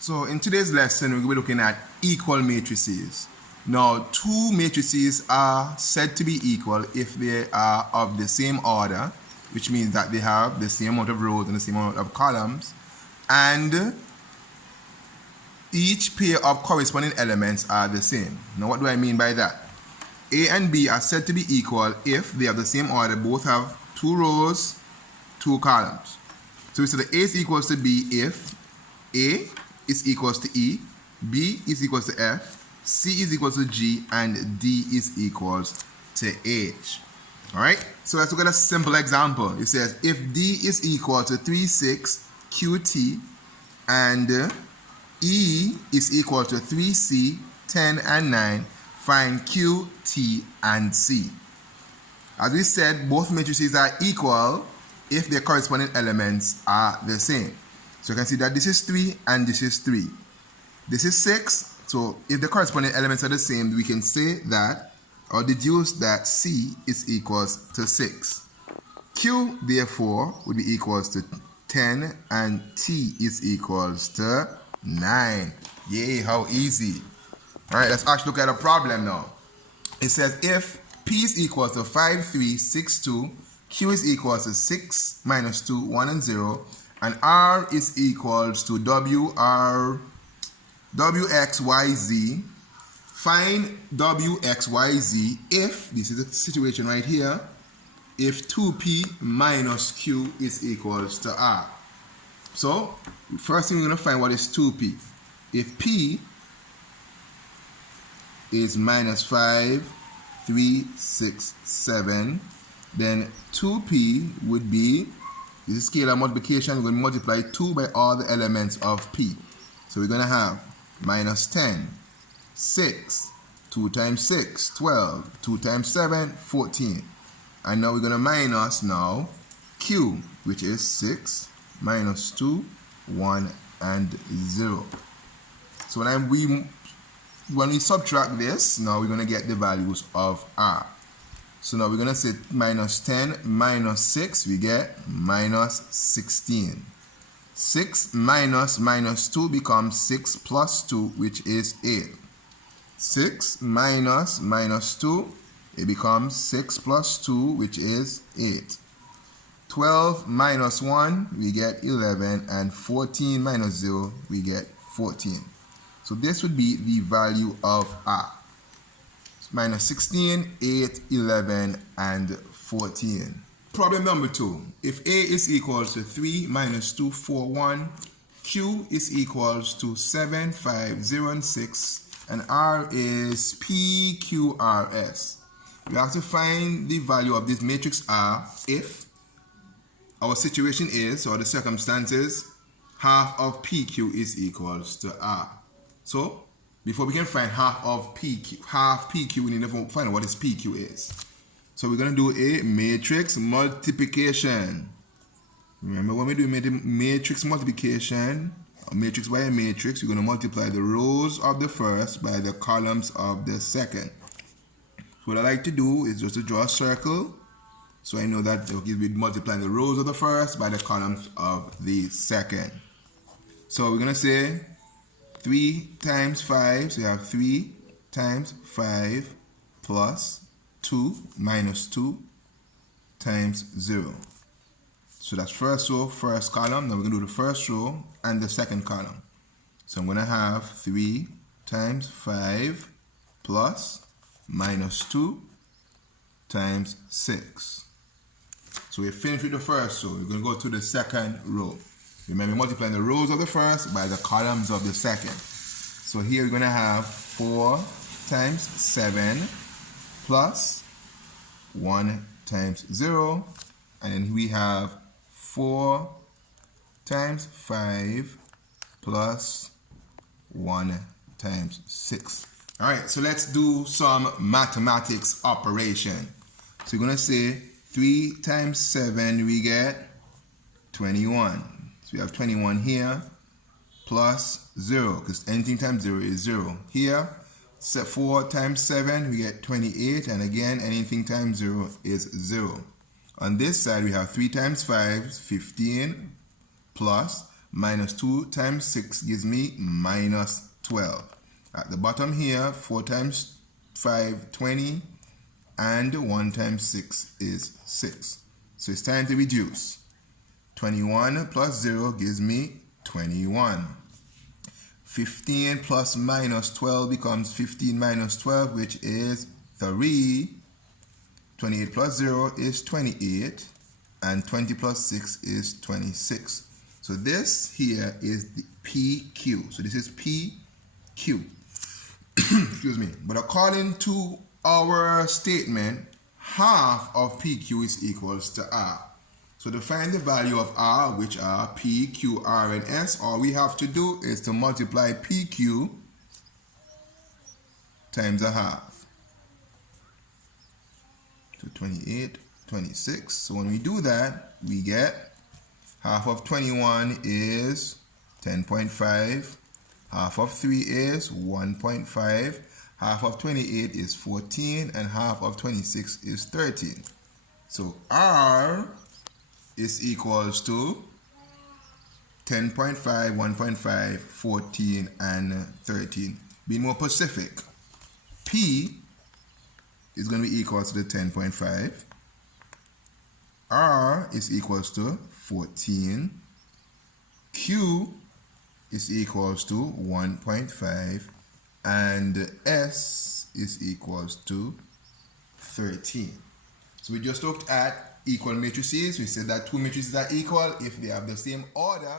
So in today's lesson, we're going to be looking at equal matrices. Now, two matrices are said to be equal if they are of the same order, which means that they have the same amount of rows and the same amount of columns, and each pair of corresponding elements are the same. Now, what do I mean by that? A and B are said to be equal if they have the same order, both have 2 rows, 2 columns. So we say that A is equals to B if A is equals to E, B is equals to F, C is equals to G, and D is equals to H. Alright, so let's look at a simple example. It says if D is equal to 3, 6, QT, and E is equal to 3C, 10, and 9, find Q, T, and C. As we said, both matrices are equal if their corresponding elements are the same. So you can see that this is 3 and this is 3. This is 6. So if the corresponding elements are the same, we can say that or deduce that C is equals to 6. Q, therefore, would be equals to 10 and T is equals to 9. Yay, how easy. Alright, let's actually look at a problem now. It says if P is equals to 5, 3, 6, 2, Q is equals to 6 minus 2, 1 and 0, and R is equals to WXYZ. Find WXYZ if, this is the situation right here, if 2P minus Q is equals to R. So, first thing we're going to find what is 2P. If P is minus 5, 3, 6, 7, then 2P would be, this is scalar multiplication, we're going to multiply 2 by all the elements of P. So we're going to have minus 10, 6, 2 times 6, 12, 2 times 7, 14. And now we're going to minus now Q, which is 6, minus 2, 1, and 0. So when we subtract this, now we're going to get the values of R. So now we're going to say minus 10 minus 6, we get minus 16. 6 minus minus 2 becomes 6 plus 2, which is 8. 6 minus minus 2, it becomes 6 plus 2, which is 8. 12 minus 1, we get 11, and 14 minus 0, we get 14. So this would be the value of R. Minus 16, 8, 11, and 14. Problem number 2. If A is equals to 3 minus 2, 4, 1, Q is equals to 7, 5, 0, and 6, and R is PQRS. We have to find the value of this matrix R if our situation is, or the circumstances, half of PQ is equals to R. So, before we can find half PQ, we need to find out what this PQ is. So we're going to do a matrix multiplication. Remember, when we do matrix multiplication, a matrix by a matrix, we're going to multiply the rows of the first by the columns of the second. So what I like to do is just to draw a circle, so I know that we're multiplying the rows of the first by the columns of the second. So we're going to say 3 times 5, so you have 3 times 5 plus 2 minus 2 times 0. So that's first row, first column. Now we're going to do the first row and the second column. So I'm going to have 3 times 5 plus minus 2 times 6. So we finished with the first row. We're going to go to the second row. Remember, multiplying the rows of the first by the columns of the second. So here we're going to have 4 times 7 plus 1 times 0. And then we have 4 times 5 plus 1 times 6. Alright, so let's do some mathematics operation. So we're going to say 3 times 7, we get 21. So we have 21 here, plus 0, because anything times 0 is 0. Here, 4 times 7, we get 28, and again, anything times 0 is 0. On this side, we have 3 times 5, 15, plus Minus 2 times 6 gives me minus 12. At the bottom here, 4 times 5, 20, and 1 times 6 is 6. So it's time to reduce. 21 plus 0 gives me 21. 15 plus minus 12 becomes 15 minus 12, which is 3. 28 plus 0 is 28. And 20 plus 6 is 26. So this here is the PQ. So this is PQ. Excuse me. But according to our statement, half of PQ is equals to R. So to find the value of R, which are P, Q, R, and S, all we have to do is to multiply PQ times a half. So 28, 26. So when we do that, we get half of 21 is 10.5. Half of 3 is 1.5. Half of 28 is 14. And half of 26 is 13. So R is equals to 10.5, 1.5, 14, and 13. Being more specific, P is going to be equal to the 10.5. R is equals to 14. Q is equals to 1.5. And S is equals to 13. So we just looked at equal matrices. We said that two matrices are equal if they have the same order.